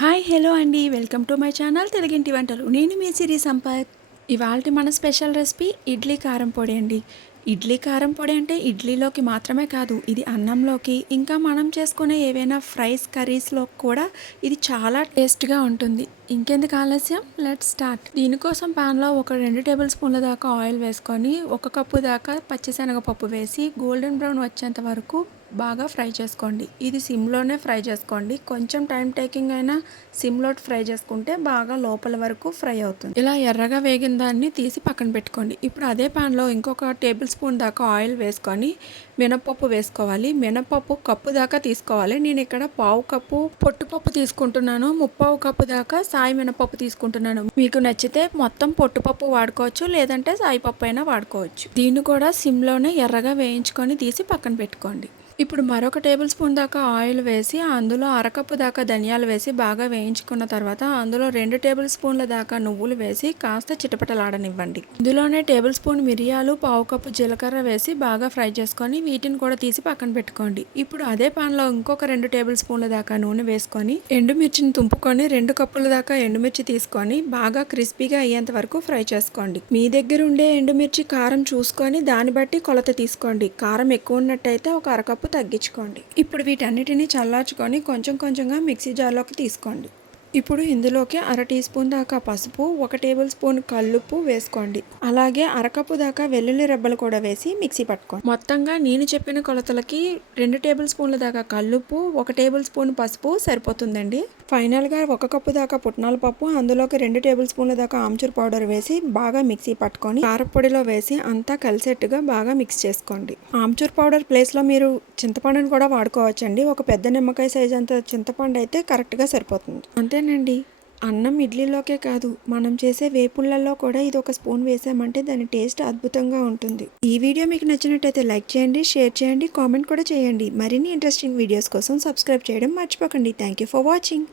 Hi hello అండి, welcome to my channel తెలుగింటి వంటలు. నేను మీ సిరి సంపత్. ఇవాళ మన స్పెషల్ రెసిపీ ఇడ్లీ కారం పొడి అండి. ఇడ్లీ కారం పొడి అంటే ఇడ్లీలోకి మాత్రమే కాదు, ఇది అన్నంలోకి, ఇంకా మనం చేసుకునే ఏవైనా ఫ్రైస్ కర్రీస్లో కూడా ఇది చాలా టేస్ట్గా ఉంటుంది. ఇంకెందుకు ఆలస్యం, లెట్స్ స్టార్ట్. దీనికోసం ప్యాన్లో ఒక 2 టేబుల్ స్పూన్ల దాకా ఆయిల్ వేసుకొని 1 కప్పు దాకా పచ్చిశనగపప్పు వేసి గోల్డెన్ బ్రౌన్ వచ్చేంత వరకు బాగా ఫ్రై చేసుకోండి. ఇది సిమ్లోనే ఫ్రై చేసుకోండి. కొంచెం టైం టేకింగ్ అయినా సిమ్లో ఫ్రై చేసుకుంటే బాగా లోపల వరకు ఫ్రై అవుతుంది. ఇలా ఎర్రగా వేగిన దాన్ని తీసి పక్కన పెట్టుకోండి. ఇప్పుడు అదే ప్యాన్లో ఇంకొక టేబుల్ స్పూన్ దాకా ఆయిల్ వేసుకొని మినపప్పు వేసుకోవాలి. మినపప్పు కప్పు దాకా తీసుకోవాలి. నేను ఇక్కడ పావు కప్పు పొట్టుపప్పు తీసుకుంటున్నాను. ముప్పావు కప్పు దాకా సాయి మినపప్పు తీసుకుంటున్నాను. మీకు నచ్చితే మొత్తం పొట్టుపప్పు వాడుకోవచ్చు, లేదంటే సాయి పప్పు అయినా వాడుకోవచ్చు. దీన్ని కూడా సిమ్లోనే ఎర్రగా వేయించుకొని తీసి పక్కన పెట్టుకోండి. ఇప్పుడు మరొక టేబుల్ స్పూన్ దాకా ఆయిల్ వేసి అందులో అరకప్పు దాకా ధనియాలు వేసి బాగా వేయించుకున్న తర్వాత అందులో 2 టేబుల్ స్పూన్ల దాకా నువ్వులు వేసి కాస్త చిటపటలాడనివ్వండి. ఇందులోనే టేబుల్ స్పూన్ మిరియాలు, పావు కప్పు జీలకర్ర వేసి బాగా ఫ్రై చేసుకొని వీటిని కూడా తీసి పక్కన పెట్టుకోండి. ఇప్పుడు అదే పాన్లో ఇంకొక 2 టేబుల్ స్పూన్ల దాకా నూనె వేసుకొని ఎండుమిర్చిని తుంపుకొని 2 కప్పుల దాకా ఎండుమిర్చి తీసుకొని బాగా క్రిస్పీగా అయ్యేంత వరకు ఫ్రై చేసుకోండి. మీ దగ్గర ఉండే ఎండుమిర్చి కారం చూసుకొని దాన్ని బట్టి కొలత తీసుకోండి. కారం ఎక్కువ ఉన్నట్టయితే ఒక అరకప్పు తగ్గించుకోండి. ఇప్పుడు వీటన్నిటిని చల్లార్చుకొని కొంచెం కొంచెంగా మిక్సీ జార్లోకి తీసుకోండి. ఇప్పుడు ఇందులోకి 1/2 టీ స్పూన్ దాకా పసుపు, 1 టేబుల్ స్పూన్ కల్లుప్పు వేసుకోండి. అలాగే అరకప్పు దాకా వెల్లుల్లి రెబ్బలు కూడా వేసి మిక్సీ పట్టుకోండి. మొత్తంగా నేను చెప్పిన కొలతలకి 2 టేబుల్ స్పూన్ల దాకా కల్లుప్పు, 1 టేబుల్ స్పూన్ పసుపు సరిపోతుందండి. ఫైనల్గా 1 కప్పు దాకా పుట్నాల పప్పు, అందులోకి 2 టేబుల్ స్పూన్ల దాకా ఆమ్చూర్ పౌడర్ వేసి బాగా మిక్సీ పట్టుకొని కారపొడిలో వేసి అంతా కలిసేట్టుగా బాగా మిక్స్ చేసుకోండి. ఆమ్చూర్ పౌడర్ ప్లేస్లో మీరు చింతపండుని కూడా వాడుకోవచ్చండి. ఒక పెద్ద నిమ్మకాయ సైజ్ అంత చింతపండు అయితే కరెక్ట్గా సరిపోతుంది. అంతేనండి. అన్నం ఇడ్లీలోకే కాదు, మనం చేసే వేపుళ్ళల్లో కూడా ఇది ఒక స్పూన్ వేసామంటే దాని టేస్ట్ అద్భుతంగా ఉంటుంది. ఈ వీడియో మీకు నచ్చినట్టయితే లైక్ చేయండి, షేర్ చేయండి, కామెంట్ కూడా చేయండి. మరిన్ని ఇంట్రెస్టింగ్ వీడియోస్ కోసం సబ్స్క్రైబ్ చేయడం మర్చిపోకండి. Thank you for watching.